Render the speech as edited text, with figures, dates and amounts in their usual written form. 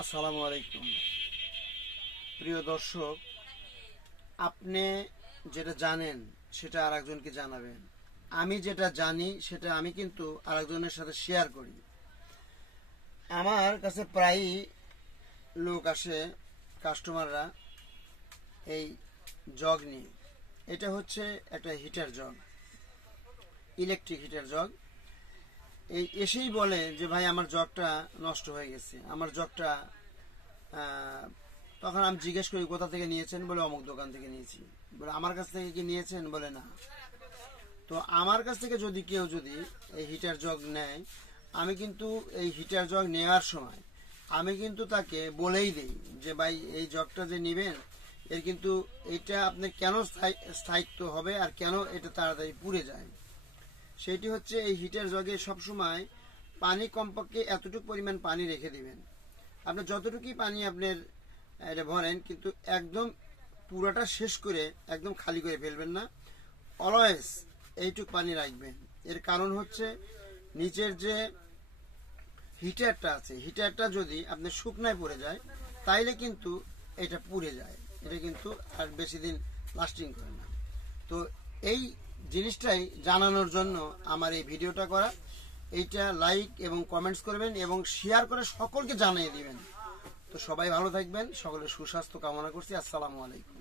আসসালামু আলাইকুম প্রিয় দর্শক, আপনি যেটা জানেন সেটা আরেকজনকে জানাবেন। আমি যেটা জানি সেটা আমি কিন্তু আরেকজনের সাথে শেয়ার করি। আমার কাছে প্রায়ই লোক আসে, কাস্টমাররা, এই জগ নিয়ে। এটা হচ্ছে একটা heater jug, electric heater jug. এই এসেই বলে যে ভাই আমার জগটা নষ্ট হয়ে গেছে, আমার জগটা। তখন আমি জিজ্ঞেস করি কোথা থেকে নিয়েছেন, বলে অমুক দোকান থেকে নিয়েছি। বলে আমার কাছ থেকে কি নিয়েছেন, বলে না। তো আমার কাছ থেকে যদি এই হিটার জগ নেয়, আমি কিন্তু এই হিটার জগ নেওয়ার সময় আমি কিন্তু তাকে বলেই দিই যে ভাই এই জগটা যে নেবেন, এর কিন্তু এটা আপনার কেন স্থায়িত্ব হবে আর কেন এটা তাড়াতাড়ি পুড়ে যায়। সেটি হচ্ছে এই হিটার জগে সবসময় পানি কমপক্ষে এতটুকু পরিমাণ পানি রেখে দিবেন। আপনার যতটুকুই পানি আপনার এটা ভরেন, কিন্তু একদম পুরোটা শেষ করে একদম খালি করে ফেলবেন না। অলওয়েজ এইটুক পানি রাখবেন। এর কারণ হচ্ছে নিচের যে হিটারটা আছে, হিটারটা যদি আপনার শুকনায় পড়ে যায় তাইলে কিন্তু এটা পুড়ে যায়, এটা কিন্তু আর বেশি দিন লাস্টিং করে না। তো এই জিনিসটাই জানানোর জন্য আমার এই ভিডিওটা করা। এইটা লাইক এবং কমেন্টস করবেন এবং শেয়ার করে সকলকে জানিয়ে দিবেন। তো সবাই ভালো থাকবেন, সকলের সুস্বাস্থ্য কামনা করছি। আসসালামু আলাইকুম।